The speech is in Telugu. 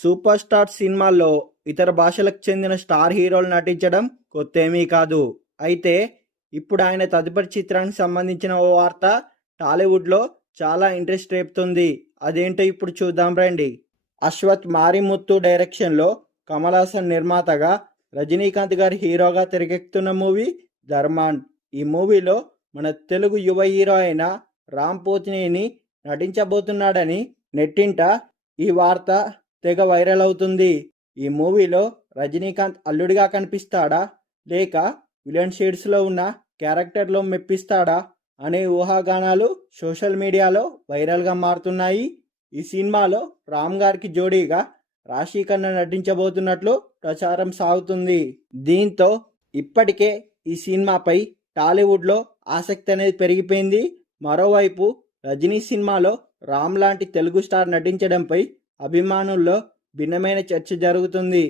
సూపర్ స్టార్ సినిమాల్లో ఇతర భాషలకు చెందిన స్టార్ హీరోలు నటించడం కొత్తేమీ కాదు. అయితే ఇప్పుడు ఆయన తదుపరి చిత్రానికి సంబంధించిన ఓ వార్త టాలీవుడ్లో చాలా ఇంట్రెస్ట్ రేపుతుంది. అదేంటో ఇప్పుడు చూద్దాం రండి. అశ్వత్ మారిముత్తు డైరెక్షన్లో కమల్ హాసన్ నిర్మాతగా రజనీకాంత్ గారి హీరోగా తెరకెక్కుతున్న మూవీ ధర్మాన్. ఈ మూవీలో మన తెలుగు యువ హీరో అయిన రామ్ పోతినేని నటించబోతున్నాడని నెట్టింట ఈ వార్త తెగ వైరల్ అవుతుంది. ఈ మూవీలో రజనీకాంత్ అల్లుడిగా కనిపిస్తాడా లేక విలన్ షేడ్స్లో ఉన్న క్యారెక్టర్లో మెప్పిస్తాడా అనే ఊహాగానాలు సోషల్ మీడియాలో వైరల్గా మారుతున్నాయి. ఈ సినిమాలో రామ్ గారికి జోడీగా రాశీ ఖన్నా నటించబోతున్నట్లు ప్రచారం సాగుతుంది. దీంతో ఇప్పటికే ఈ సినిమాపై టాలీవుడ్లో ఆసక్తి అనేది పెరిగిపోయింది. మరోవైపు రజనీ సినిమాలో రామ్ లాంటి తెలుగు స్టార్ నటించడంపై అభిమానుల్లో భిన్నమైన చర్చ జరుగుతుంది.